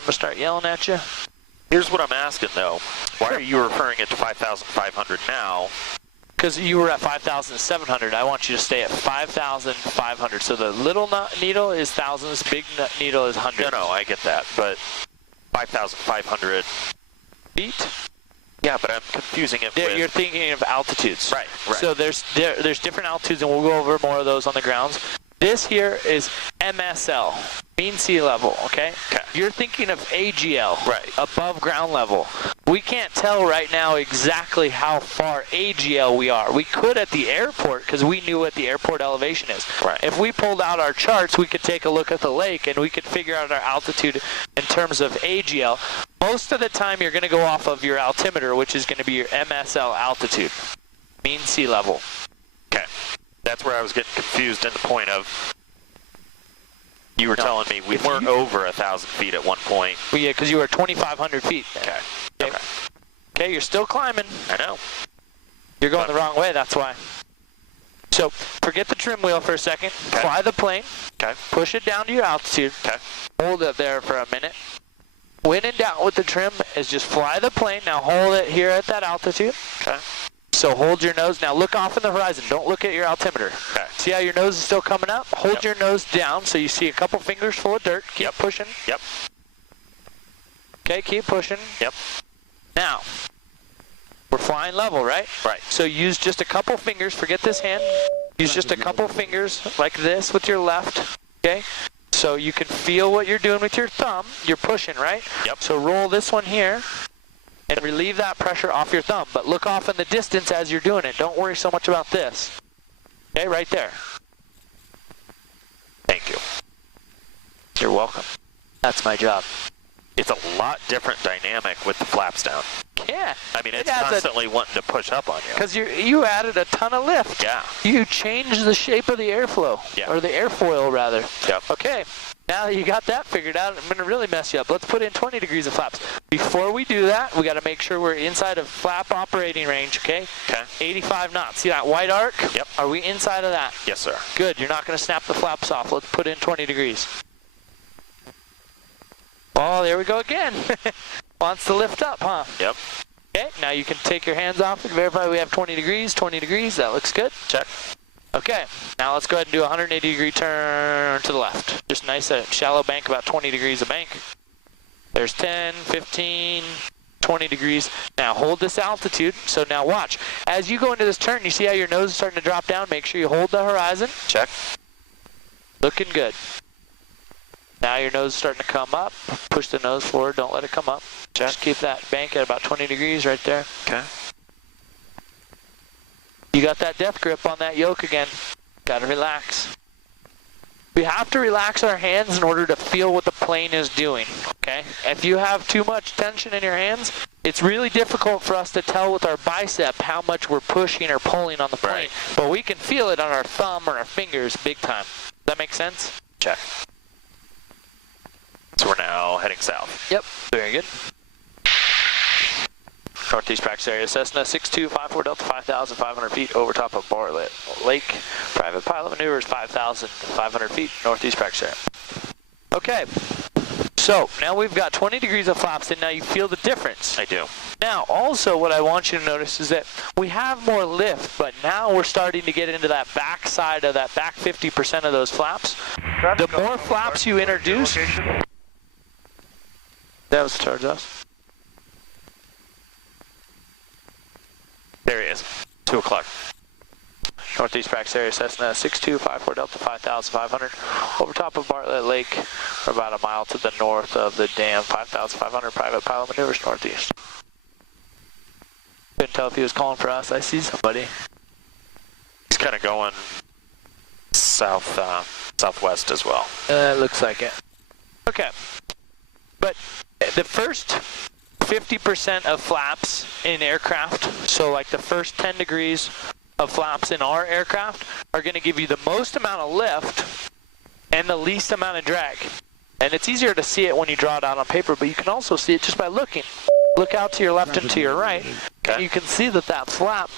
I'm gonna start yelling at you. Here's what I'm asking though. Why are you referring it to 5,500 now? Because you were at 5,700. I want you to stay at 5,500. So the little needle is thousands, big needle is hundreds. No, I get that, but 5,500 feet. Yeah, but I'm confusing it with... You're thinking of altitudes. Right. So there's different altitudes, and we'll go over more of those on the grounds. This here is MSL, mean sea level, okay? You're thinking of AGL, right, above ground level. We can't tell right now exactly how far AGL we are. We could at the airport, because we knew what the airport elevation is. Right. If we pulled out our charts, we could take a look at the lake, and we could figure out our altitude in terms of AGL. Most of the time, you're going to go off of your altimeter, which is going to be your MSL altitude, mean sea level. Okay. That's where I was getting confused in the point of you were telling me we weren't over 1,000 feet at one point. Well, yeah, because you were 2,500 feet. Okay. Okay, you're still climbing. I know. You're going the wrong way, that's why. So, forget the trim wheel for a second. Fly the plane. Push it down to your altitude. Hold it there for a minute. When in doubt with the trim is just fly the plane. Now hold it here at that altitude. So hold your nose. Now look off in the horizon. Don't look at your altimeter. See how your nose is still coming up? Hold your nose down so you see a couple fingers full of dirt. Keep pushing. Okay, keep pushing. Now, we're flying level, right? Right. So use just a couple fingers. Forget this hand. Use just a couple fingers like this with your left. Okay? So you can feel what you're doing with your thumb. You're pushing, right? So roll this one here. And relieve that pressure off your thumb. But look off in the distance as you're doing it. Don't worry so much about this. Okay, right there. Thank you. You're welcome. That's my job. It's a lot different dynamic with the flaps down. Yeah. I mean, it's constantly wanting to push up on you. Because you added a ton of lift. Yeah. You changed the shape of the airflow. Or the airfoil, rather. Okay. Now that you got that figured out, I'm going to really mess you up. Let's put in 20 degrees of flaps. Before we do that, we got to make sure we're inside of flap operating range, okay? 85 knots. See that white arc? Are we inside of that? Yes, sir. Good. You're not going to snap the flaps off. Let's put in 20 degrees. Oh, there we go again. Wants to lift up, huh? Okay, now you can take your hands off and verify we have 20 degrees. 20 degrees. That looks good. Check. Okay, now let's go ahead and do a 180 degree turn to the left. Just nice, shallow bank, about 20 degrees of bank. There's 10, 15, 20 degrees. Now hold this altitude. So now watch. As you go into this turn, you see how your nose is starting to drop down? Make sure you hold the horizon. Check. Looking good. Now your nose is starting to come up. Push the nose forward. Don't let it come up. Just keep that bank at about 20 degrees right there. Okay. You got that death grip on that yoke again. Gotta relax. We have to relax our hands in order to feel what the plane is doing, okay? If you have too much tension in your hands, it's really difficult for us to tell with our bicep how much we're pushing or pulling on the plane. But we can feel it on our thumb or our fingers big time. Does that make sense? Check. So we're now heading south. Yep, very good. Northeast practice area, Cessna 6254 Delta 5,500 feet over top of Bartlett Lake. Private pilot maneuvers 5,500 feet, northeast practice area. Okay, so now we've got 20 degrees of flaps and now you feel the difference. I do. Now also what I want you to notice is that we have more lift, but now we're starting to get into that back side of that back 50% of those flaps. The more flaps you introduce, that was towards us. There he is. 2 o'clock. Northeast practice area, Cessna 6254 Delta 5,500. Over top of Bartlett Lake, we're about a mile to the north of the dam. 5,500 private pilot maneuvers northeast. Couldn't tell if he was calling for us. I see somebody. He's kind of going southwest as well. Looks like it. Okay. But the first 50% of flaps in aircraft, so like the first 10 degrees of flaps in our aircraft are going to give you the most amount of lift and the least amount of drag. And it's easier to see it when you draw it out on paper, but you can also see it just by looking. Look out to your left and to your right, and you can see that that flap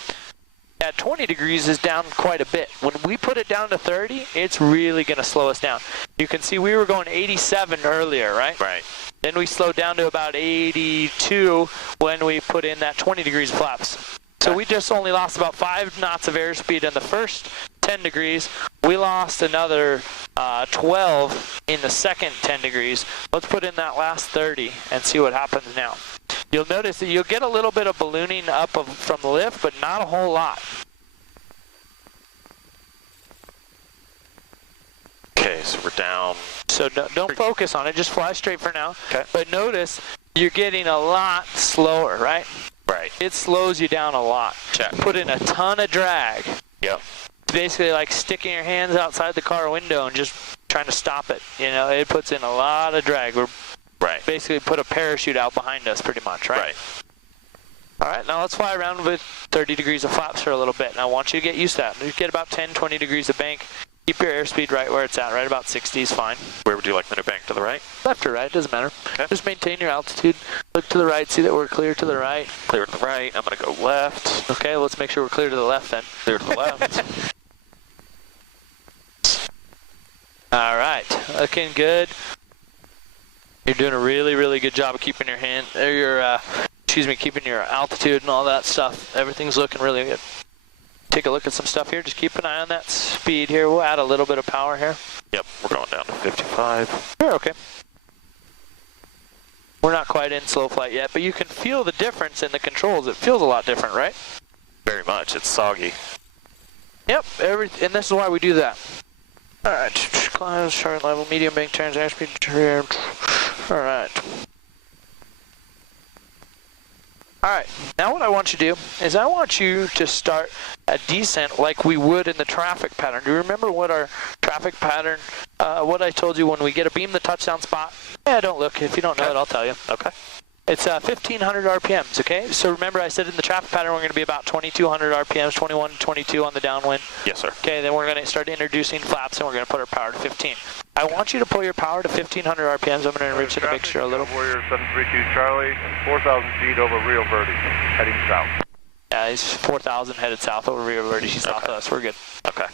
at 20 degrees is down quite a bit. When we put it down to 30, it's really going to slow us down. You can see we were going 87 earlier, right? Right. Then we slowed down to about 82 when we put in that 20 degrees flaps. So we just only lost about 5 knots of airspeed in the first 10 degrees. We lost another 12 in the second 10 degrees. Let's put in that last 30 and see what happens now. You'll notice that you'll get a little bit of ballooning up from the lift, but not a whole lot. Okay, so we're down. So don't focus on it, just fly straight for now. Okay. But notice you're getting a lot slower, right? Right. It slows you down a lot. Check. Put in a ton of drag. Yep. It's basically like sticking your hands outside the car window and just trying to stop it. You know, it puts in a lot of drag. We're basically put a parachute out behind us pretty much, right? Right. All right, now let's fly around with 30 degrees of flaps for a little bit. And I want you to get used to that. You get about 10, 20 degrees of bank. Keep your airspeed right where it's at, right about 60 is fine. Where would you like me to bank? To the right? Left or right, doesn't matter. Okay. Just maintain your altitude. Look to the right, see that we're clear to the right. Clear to the right. I'm going to go left. Okay, let's make sure we're clear to the left then. Clear to the left. All right, looking good. You're doing a really, really good job of keeping your hand, keeping your altitude and all that stuff. Everything's looking really good. Take a look at some stuff here. Just keep an eye on that speed here. We'll add a little bit of power here. Yep, we're going down to 55. Sure, okay. We're not quite in slow flight yet, but you can feel the difference in the controls. It feels a lot different, right? Very much. It's soggy. Yep, and this is why we do that. All right, climb, start level, medium bank turns, airspeed, turn. All right. All right, now what I want you to do is I want you to start a descent like we would in the traffic pattern. Do you remember what our traffic pattern, what I told you when we get a beam the touchdown spot? Yeah, don't look. If you don't know it, I'll tell you. Okay. It's 1,500 RPMs, okay? So remember I said in the traffic pattern we're going to be about 2,200 RPMs, 21, 22 on the downwind. Yes, sir. Okay, then we're going to start introducing flaps and we're going to put our power to 15. I want you to pull your power to 1,500 RPMs. I'm going to enrich it a mixture a little. Warrior 732 Charlie, 4,000 feet over Rio Verde, heading south. Yeah, he's 4,000 headed south over Rio Verde. He's south of us. We're good. Okay.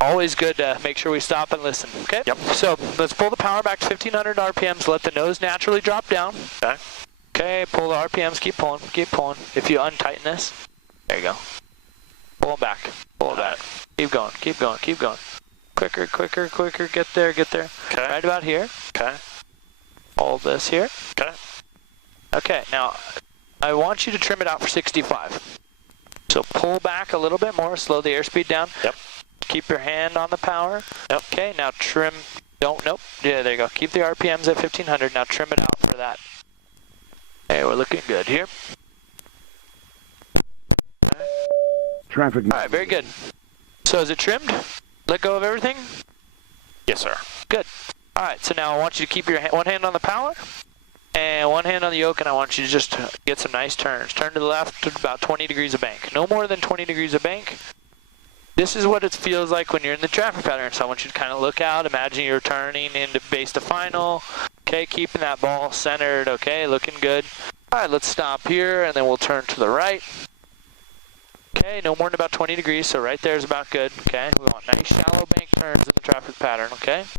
Always good to make sure we stop and listen, okay? Yep. So let's pull the power back to 1,500 RPMs. Let the nose naturally drop down. Okay. Okay, pull the RPMs. Keep pulling. Keep pulling. If you untighten this, there you go. Pull them back. Pull them back. Keep going. Keep going. Keep going. Quicker, quicker, quicker. Get there, get there. Okay. Right about here. Okay. Hold this here. Okay. Okay, now I want you to trim it out for 65. So pull back a little bit more. Slow the airspeed down. Yep. Keep your hand on the power. Yep. Okay, now trim. Nope. Yeah, there you go. Keep the RPMs at 1,500. Now trim it out for that. Hey, we're looking good here. Traffic. All right, very good. So is it trimmed? Let go of everything? Yes, sir. Good. All right, so now I want you to keep your one hand on the power and one hand on the yoke, and I want you to just get some nice turns. Turn to the left to about 20 degrees of bank. No more than 20 degrees of bank. This is what it feels like when you're in the traffic pattern. So I want you to kind of look out. Imagine you're turning into base to final. Okay, keeping that ball centered. Okay, looking good. All right, let's stop here, and then we'll turn to the right. Okay, no more than about 20 degrees, so right there is about good. Okay, we want nice shallow bank turns in the traffic pattern. Okay.